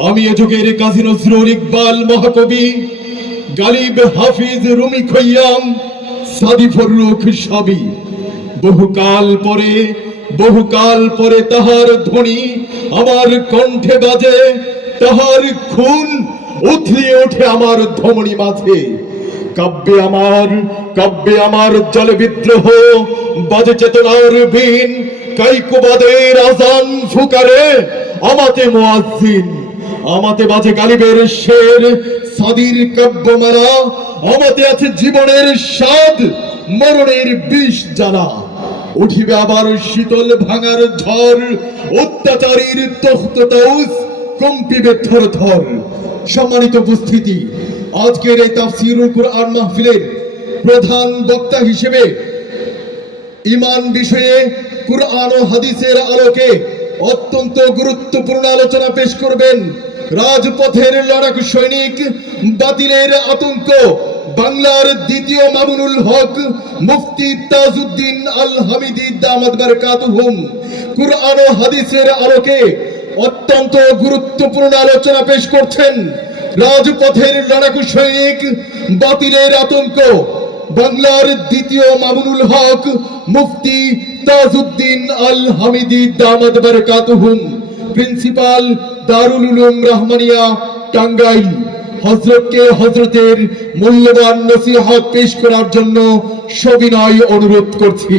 আমি এ যুগের কাজী নজরুল ইকবাল মহাকবি, গালিব হাফিজ রুমি খৈয়াম সাদি ফররুখ সবই বহুকাল পরে তাহার ধ্বনি আমার কণ্ঠে বাজে, তাহার খুন উথলিয়ে ওঠে আমার ধমনী মাঝে। কাব্যে আমার জলে বিদ্রোহ, বাজে চেতনার বীণ, কাইকুবাদের আজান ফুকারে আমাতে মুয়াজ্জিন। আমাতে বাজে গালিবের শের, সাদির কাব্যমালা, আমাতে আছে জীবনের স্বাদ, মরণের বিষ জ্বালা। উঠিবে আবার শীতল ভাঙার ঝড়, অত্যাচারীর তখ্ত তাউস কম্পিবে থর থর। সম্মানিত উপস্থিতি, আজকের এই তাফসীরুল কুরআন মাহফিলের প্রধান বক্তা হিসেবে ঈমান বিষয়ে কুরআন ও হাদিসের আলোকে অত্যন্ত গুরুত্বপূর্ণ আলোচনা পেশ করবেন রাজপথের লড়াকু সৈনিক, বাতিলের আতঙ্ক, বাংলার দ্বিতীয় মামুনুল হক মুফতি তাজউদ্দিন আল হামিদি দামাত বারাকাতুহুম। কুরআন ও হাদিসের আলোকে অত্যন্ত গুরুত্বপূর্ণ আলোচনা পেশ করছেন রাজপথের লড়াকু সৈনিক, বাতিলের আতঙ্ক, বাংলার দ্বিতীয় মামুনুল হক মুফতি তাজউদ্দিন আল হামিদি দামাত বারাকাতুহুম, প্রিন্সিপাল দারুল উলুম রহমানিয়া টাঙ্গাইল। হযরতকে হযরতের মূল্যবান নসিহত পেশ করার জন্য সবিনয় অনুরোধ করছি।